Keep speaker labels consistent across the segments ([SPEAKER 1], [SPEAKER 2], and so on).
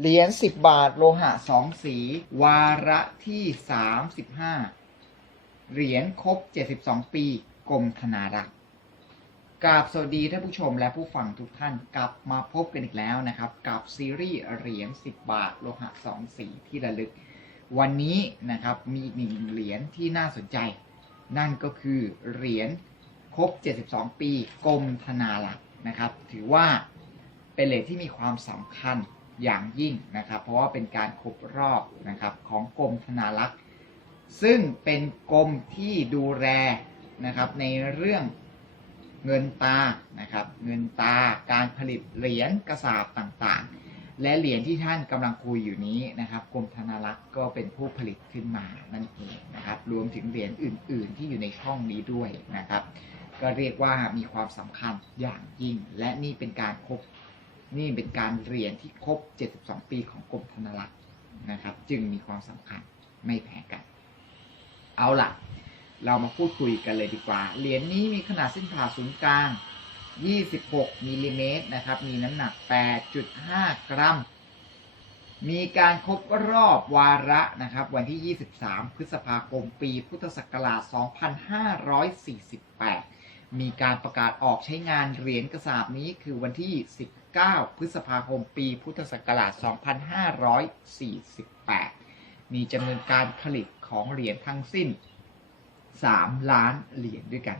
[SPEAKER 1] เหรียญ10บาทโลหะสองสี วาระที่35เหรียญครบ72ปีกรมธนารักษ์กราบสวัสดีท่านผู้ชมและผู้ฟังทุกท่านกลับมาพบกันอีกแล้วนะครับ กับซีรีส์เหรียญ10บาทโลหะสองสีที่ระลึก วันนี้นะครับมีหนึ่งเหรียญที่น่าสนใจ นั่นก็คือเหรียญครบ 72 ปีกรมธนารักษ์นะครับ ถือว่าเป็นเหรียญที่มีความสำคัญ อย่างยิ่งนะครับ เพราะว่าเป็นการครบรอบนะครับของกรมธนารักษ์ ซึ่งเป็นกรมที่ดูแลนะครับในเรื่องเงินตานะครับเงินตาการผลิตเหรียญกระสาบต่างๆ และเหรียญที่ท่านกำลังคุยอยู่นี้นะครับกรมธนารักษ์ก็เป็นผู้ผลิตขึ้นมานั่นเองนะครับรวมถึงเหรียญอื่น ๆ ที่อยู่ในช่องนี้ด้วยนะครับ ก็เรียกว่ามีความสำคัญอย่างยิ่ง และนี่เป็นการครบ นี่เป็นการเรียนที่ครบ 72 ปีของกรมธนารักษ์นะครับ จึงมีความสำคัญไม่แพ้กัน เอาล่ะ เรามาพูดคุยกันเลยดีกว่า เหรียญนี้มีขนาดเส้นผ่าศูนย์กลาง 26มิลลิเมตรนะครับ มีน้ำหนัก 8.5 กรัม มีการครบรอบวาระนะครับ วันที่ 23 พฤษภาคม ปี พุทธศักราช 2548 มีการประกาศออกใช้งานเหรียญกระสาบนี้คือวันที่ 9 พฤษภาคม ปีพุทธศักราช 2548 มีจำนวนการผลิตของเหรียญทั้งสิ้น 3 ล้านเหรียญด้วยกัน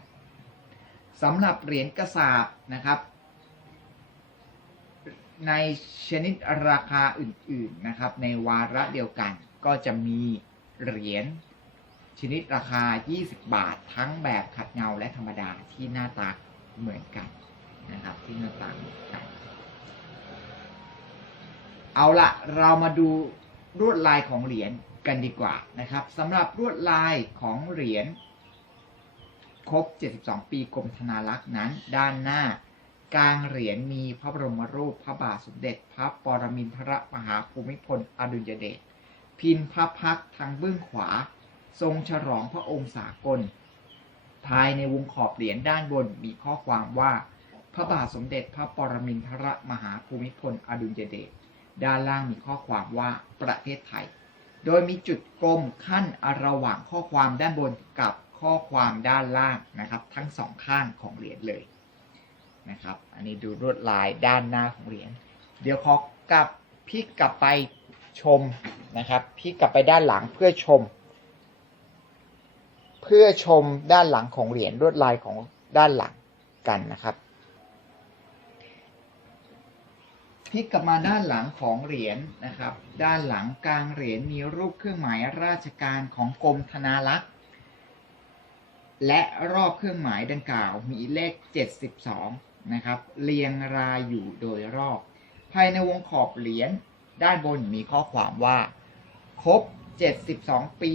[SPEAKER 1] สำหรับเหรียญกระสาบนะครับ ในชนิดราคาอื่นๆนะครับ ในวาระเดียวกันก็จะมีเหรียญชนิดราคา 20 บาท ทั้งแบบขัดเงาและธรรมดาที่หน้าตาเหมือนกันนะครับที่หน้าตาเหมือนกัน เอาละเรามาดูลวดลายของเหรียญกันดีกว่านะครับสำหรับลวดลายของเหรียญครบ 72 ปีกรมธนารักษ์นั้น ด้านหน้ากลางเหรียญมีพระบรมรูปพระบาทสมเด็จ พระปรมินทรมหาภูมิพลอดุลยเดชพิมพ์พระพักทางเบื้องขวา ทรงฉลองพระองค์สากล ภายในวงขอบเหรียญด้านบนมีข้อความว่า พระบาทสมเด็จพระปรมินทรมหาภูมิพลอดุลยเดช ด้านล่างมีข้อความว่าประเทศไทย โดยมีจุดกลมขั้นระหว่างข้อความด้านบนกับข้อความด้านล่างนะครับ ทั้งสองข้างของเหรียญเลยนะครับ อันนี้ดูลวดลายด้านหน้าของเหรียญ เดี๋ยวขอกลับพลิกกลับไปชมนะครับพลิกกลับไปด้านหลังเพื่อชม เพื่อชมด้านหลังของเหรียญลวดลายของด้านหลังกันนะครับ พลิกกลับมาด้านหลังของเหรียญนะครับ ด้านหลังกลางเหรียญมีรูปเครื่องหมายราชการของกรมธนารักษ์และรอบเครื่องหมายดังกล่าวมีเลข 72 นะครับ เรียงรายอยู่โดยรอบ ภายในวงขอบเหรียญด้านบนมีข้อความว่า ครบ 72 ปี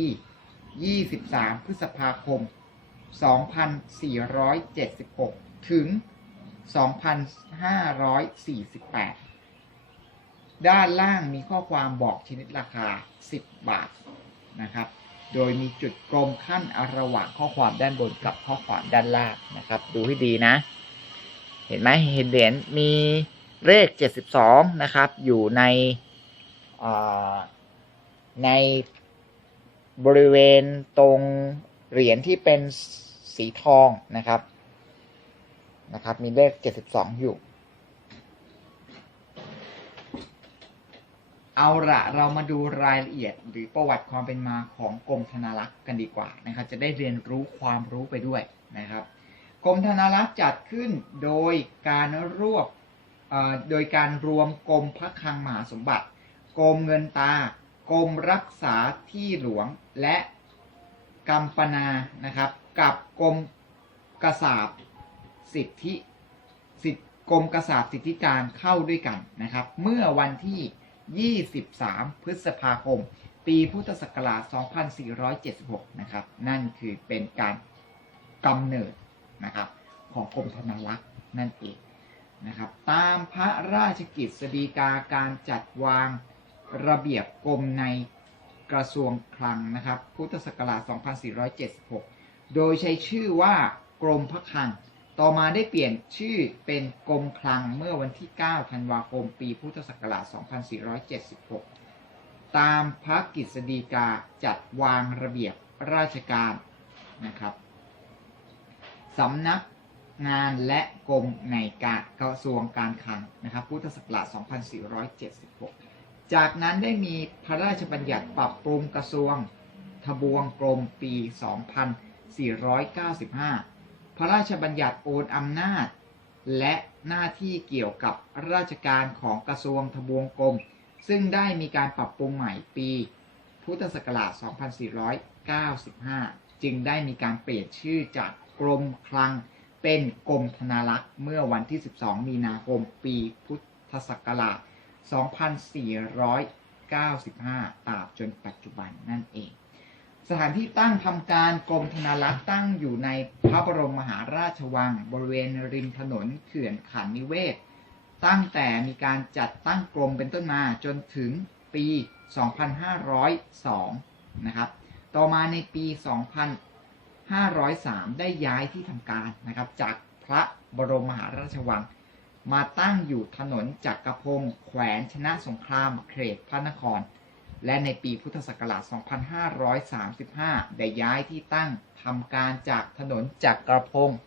[SPEAKER 1] 23 พฤษภาคม 2476 ถึง 2548 ด้านล่างมีข้อความบอกชนิดราคา 10 บาทนะครับ โดยมีจุดกลมขั้นระหว่างข้อความด้านบนกับข้อความด้านล่างนะครับ ดูให้ดีนะ เห็นไหมเห็นเหรียญมีเลข 72 นะครับ อยู่ในในบริเวณตรงเหรียญที่เป็นสีทองนะครับนะครับ มีเลข 72 อยู่ เอาละเรามาดูรายละเอียดหรือประวัติความเป็นมาของกรมธนารักษ์กันดีกว่านะครับ จะได้เรียนรู้ความรู้ไปด้วยนะครับกรมธนารักษ์จัดขึ้นโดยการรวบโดยการรวมกรมพระคลังมหาสมบัติกรมเงินตากรมรักษาที่หลวงและกัมปนานะครับ กับกรมกษาบสิทธิสิทธิกรมกษาบสิทธิการเข้าด้วยกันนะครับ เมื่อวันที่ 23 พฤษภาคม ปีพุทธศักราช 2476 นะครับ นั่นคือเป็นการกำเนิดนะครับของกรมธนารักษ์นั่นเองนะครับ ตามพระราชกิจสฎีกาการจัดวางระเบียบกรมในกระทรวงคลังนะครับ พุทธศักราช 2476 โดยใช้ชื่อว่ากรมพระคลัง ต่อมาได้เปลี่ยนชื่อเป็นกรมคลังเมื่อวันที่ 9 ธันวาคม ปีพุทธศักราช 2476 ตามพระกฤษฎีกาจัดวางระเบียบราชการนะครับสำนักงานและกรมในการกระทรวงการคลังนะครับ พุทธศักราช 2476 จากนั้นได้มีพระราชบัญญัติปรับปรุงกระทรวงทบวงกรมปี 2495 ระราชบัญญัติโอนอำนาจ และหน้าที่เกี่ยวกับราชการของกระทรวงทบวงกรมซึ่งได้มีการปรับปรุงใหม่ปี พุทธศักราช 2495 จึงได้มีการเปลี่ยนชื่อจากกรมคลังเป็นกรมธนารักษ์เมื่อวันที่ 12 มีนาคม ปีพุทธศักราช 2495 ตราบจนปัจจุบันนั่นเอง สถานที่ตั้งทำการกรมธนารักษ์ตั้งอยู่ในพระบรมมหาราชวัง บริเวณริมถนนเขื่อนขันนิเวศ ตั้งแต่มีการจัดตั้งกรมเป็นต้นมาจนถึงปี 2502 นะครับ ต่อมาในปี 2503 ได้ย้ายที่ทำการนะครับ จากพระบรมมหาราชวัง มาตั้งอยู่ถนนจักรพงศ์แขวนชนะสงครามเขตพระนคร และในปีพุทธศักราช 2535 ได้ย้ายที่ตั้งทำการจากถนนจักรพงศ์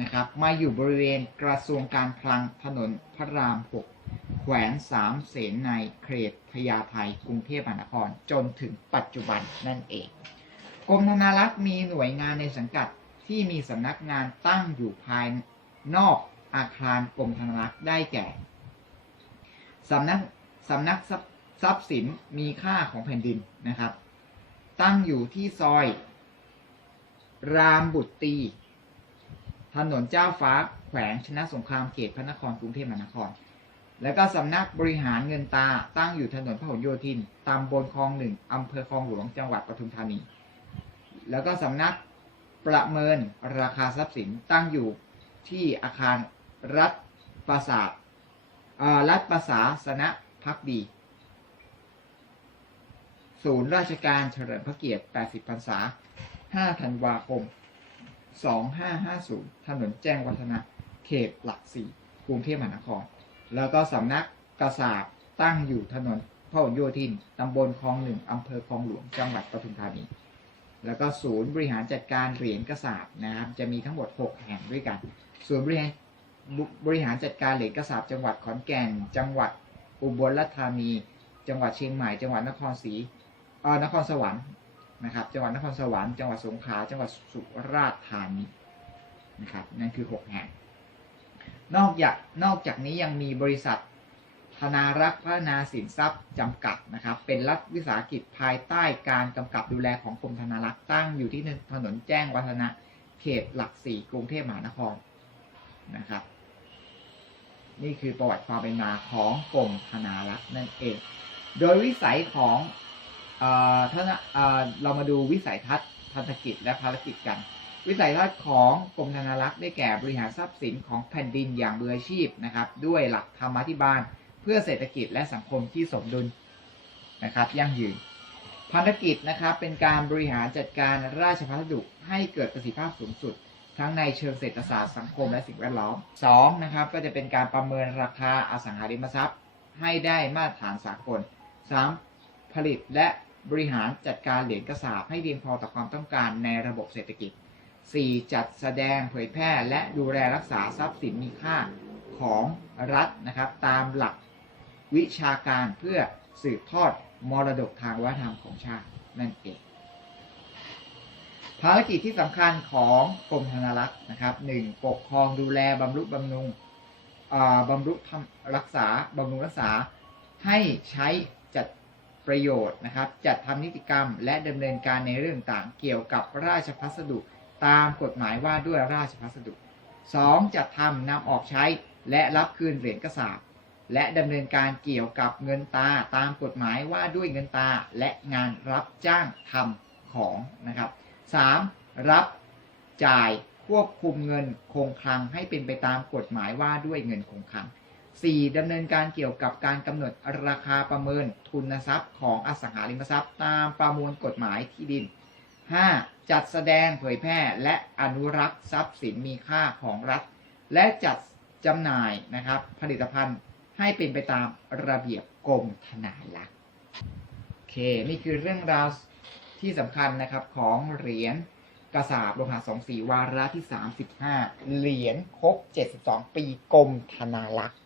[SPEAKER 1] นะครับมาอยู่บริเวณกระทรวงการคลังถนนพระราม 6 แขวนสามเสนในเขตพญาไทกรุงเทพมหานคร จนถึงปัจจุบันนั่นเอง กรมธนารักษ์มีหน่วยงานในสังกัดที่มีสำนักงานตั้งอยู่ภายนอกอาคารกรมธนารักษ์ได้แก่สำนักสำนักทรัพ ทรัพย์สินมีค่าของแผ่นดินนะครับ ตั้งอยู่ที่ซอย รามบุตรี ถนนเจ้าฟ้าแขวงชนะสงครามเขตพระนครกรุงเทพมหานคร แล้วก็สำนักบริหารเงินตาตั้งอยู่ถนนพหลโยธินตำบลคลองหนึ่งอำเภอคลองหลวงจังหวัดปทุมธานี แล้วก็สำนักประเมินราคาทรัพย์สินตั้งอยู่ที่อาคารรัฐประสาทรัฐประสาสนพักดี ศูนย์ราชการเฉลิมพระเกียรติ 80 พรรษา 5 ธันวาคม 2550 ถนนแจ้งวัฒนะ เขตหลักสี่กรุงเทพมหานคร แล้วก็สำนักกษาบตั้งอยู่ถนนพหลโยธิน ตำบลคลองหนึ่งอำเภอคลองหลวง จังหวัดปทุมธานี แล้วก็ศูนย์บริหารจัดการเหรียญกระสาบนะครับ จะมีทั้งหมด 6 แห่งด้วยกัน ศูนย์บริหารบริหารจัดการเหรียญกระสาบจังหวัดขอนแก่น จังหวัดอุบลราชธานี จังหวัดเชียงใหม่ จังหวัดนครศรี นครสวรรค์นะครับ จังหวัดนครสวรรค์จังหวัดสงขลาจังหวัดสุราษฎร์ธานีนะครับนั่นคือ 6 แห่ง นอกจากนอกจากนี้ยังมีบริษัทธนารักษ์พัฒนาสินทรัพย์จำกัดนะครับ เป็นรัฐวิสาหกิจภายใต้การกำกับดูแลของกรมธนารักษ์ตั้งอยู่ที่ถนนแจ้งวัฒนะเขตหลักสี่กรุงเทพมหานครนะครับ นี่คือประวัติความเป็นมาของกรมธนารักษ์นั่นเอง โดยวิสัยของ ท่านเรามาดูวิสัยทัศน์พันธกิจและภารกิจกัน วิสัยทัศน์ของกรมธนารักษ์ได้แก่บริหารทรัพย์สินของแผ่นดินอย่างมืออาชีพนะครับ ด้วยหลักธรรมาธิบาล เพื่อเศรษฐกิจและสังคมที่สมดุลนะครับยั่งยืนภารกิจนะครับเป็นการบริหารจัดการราชพัสดุให้เกิดประสิทธิภาพสูงสุด ทั้งในเชิงเศรษฐศาสตร์สังคมและสิ่งแวดล้อม2นะครับก็จะเป็นการประเมินราคาอสังหาริมทรัพย์ ให้ได้มาตรฐานสากล 3. ผลิตและ บริหารจัดการเหรียญกระสาบให้เพียงพอต่อความต้องการในระบบเศรษฐกิจ 4. จัดแสดงเผยแพร่ และดูแลรักษาทรัพย์สินมีค่าของรัฐนะครับ ตามหลักวิชาการเพื่อสืบทอดมรดกทางวัฒนธรรมของชาตินั่นเอง ภารกิจที่สำคัญของกรมธนารักษ์นะครับหนึ่งปกครองดูแลบำรุงบำรุงบำรุงรักษาบำรุงรักษาให้ใช้จัด ประโยชน์นะครับ จัดทำนิติกรรม และดำเนินการในเรื่องต่างเกี่ยวกับราชพัสดุ ตามกฎหมายว่าด้วยราชพัสดุ 2. จัดทำนำออกใช้และรับคืนเหรียญกระสาบและดำเนินการเกี่ยวกับเงินตาตามกฎหมายว่าด้วยเงินตาและงานรับจ้างทำของนะครับ 3. รับจ่ายควบคุมเงินคงคลังให้เป็นไปตามกฎหมายว่าด้วยเงินคงคลัง 4. ดำเนินการเกี่ยวกับการกำหนดราคาประเมินทุนทรัพย์ของอสังหาริมทรัพย์ ตามประมวลกฎหมายที่ดิน 5. จัดแสดงเผยแพร่และอนุรักษ์ทรัพย์สินมีค่าของรัฐ และจัดจำหน่ายนะครับผลิตภัณฑ์ให้เป็นไปตามระเบียบกรมธนารักษ์โอเค นี่คือเรื่องราวที่สำคัญนะครับของเหรียญกระสาบโลหะสองสีวาระที่ 35 เหรียญครบ 72 ปีกรมธนารักษ์